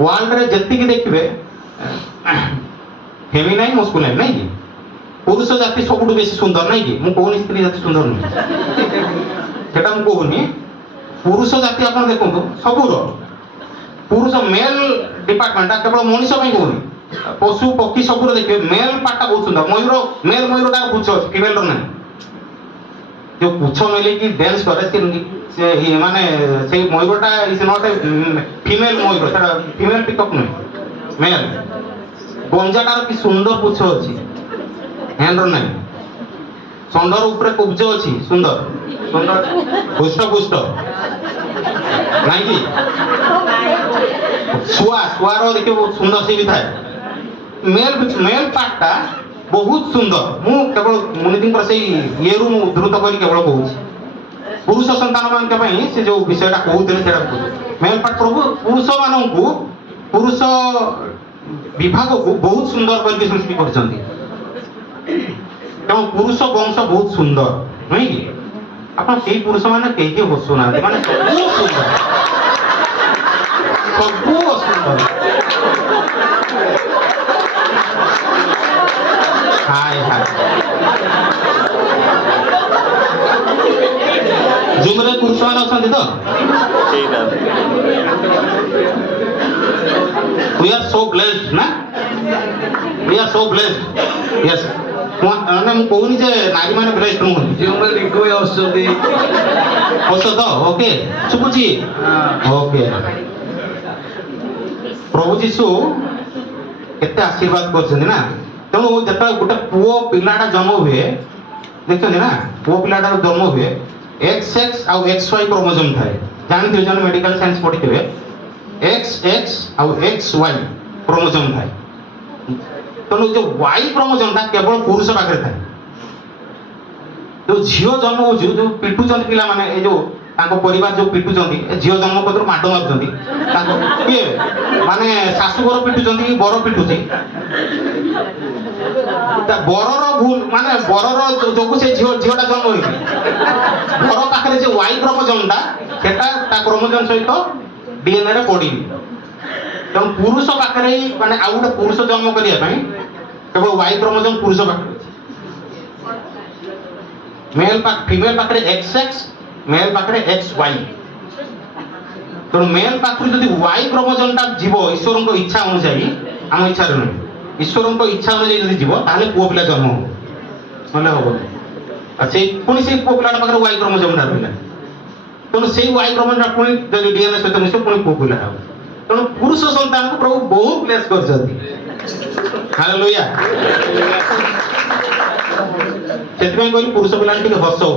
world रे जति की देखिबे फेमिनाइन मस्कुलाइन नहीं कि पुरुष जाति सबुठु बेसी सुंदर नहीं कि मु कहूनी स्त्री जाति सुंदर नहीं सेटा मु कहूनी पुरुष जाति आपण देखंतु सबुर पुरुष मेल डिपार्टमेंट केवल मनीष ପାଇଁ कहूनी पशु पक्षी सबुर देखिबे मेल पार्ट बहुत सुंदर मयूर मेल मयूरटार पुछ अछि फीमेल रो नहीं जो पुछ मेले की डांस करे से माने से मयूरटा इज नॉट ए फीमेल मयूर सेटा फीमेल पिकअप नहीं मेल गंजाटार की सुंदर पुछ अछि हैंड रो नहीं संडर ऊपर कुब्ज अछि सुंदर सुंदर पुष्ट पुष्ट नहीं कि सुआ सुआर देखिए बहुत सुंदर से भी थाए मेल पार्टा बहुत सुंदर मु केवल मुनिदिन पर से ये रु उद्धृत करी केवल कहूँ पुरुष संतान मान के पई से जो विषयटा कहउते सेटा मेल पार्ट प्रभु पुरुष मानन को पुरुष विभाग को बहुत सुंदर करके सृष्टि करछंती तेणु पुरुष वंश बहुत सुंदर नहीं कि आप कई पुरुष मैंने कहीं हसुना माने सब सुंदर हाय हाय जूम रे पुरुष मान अछंती तो we are so blessed ना we are so blessed yes ମାନେ ମୁଁ କହୁନି ଯେ ନାରୀ ମାନେ ବ୍ରେଷ୍ଟ ନୁହନ୍ତି ଯେଉଁମାନେ ରିକୋଇ ଆସୁଛନ୍ତି ଔଷଧ ଓକେ ଶୁଭୁଛି ଓକେ ପ୍ରଭୁ ଯୀଶୁ କେତେ ଆଶୀର୍ବାଦ କରିଛନ୍ତି ନା ତେଣୁ ଯେତେବେଳେ ଗୋଟେ ପୁଅ ପିଲାଟା ଜନ୍ମ ହୁଏ ଦେଖୁଛନ୍ତି ନା ପୁଅ ପିଲାଟାର ଜନ୍ମ ହୁଏ XX ଆଉ XY କ୍ରୋମୋଜୋମ୍ ଥାଏ ଜାଣିଥିବେ ଜଣେ ମେଡିକାଲ ସାଇନ୍ସ ପଢିଥିବେ XX ଆଉ XY କ୍ରୋମୋଜୋମ୍ ଥାଏ तेणु जो वाई क्रोमोजोम केवल पुरुष पाखे था जो झील जन्म हो जो पिटुचंद पिला माने ए जो तांको परिवार जो पिटुचंदी झील जन्म पत्र माड मारुचंदी तांको के माने सासुगर पिटुचंदी बर पिटुची ता बरर भूल माने बरर जोगु से झीलटा जन्म होई बर पाखे जे वाई क्रोमोजोमटा सेटा ता क्रोमोजोम सहित डीएनए रे पड़ी तेणु पुरुष पाखे माने आउ गोटे पुरुष जन्म करने केवल वाई क्रोमोजोम पुरुष पाखे मेल फीमेल पाखे XX मेल पाखे XY तेणु मेल पाखे जदि वाई क्रोमोजोम जीव ईश्वर को इच्छा अनुसारी आम इच्छा नहीं ईश्वर को इच्छा अनुसारी जदि जीव ताहले पुओ पिला जन्म हो नले हो से पुणी से पुओ पिला पाखे वाई क्रोमोजोम रहा तेणु से वाई क्रोमोजोम पुणी जदि डीएनए सहित मिसे पुणी पुओ पिला हो तेणु पुरुष संतान को प्रभु बहुत ब्लेस कर हालेलुया से पुरुष पिला हस हो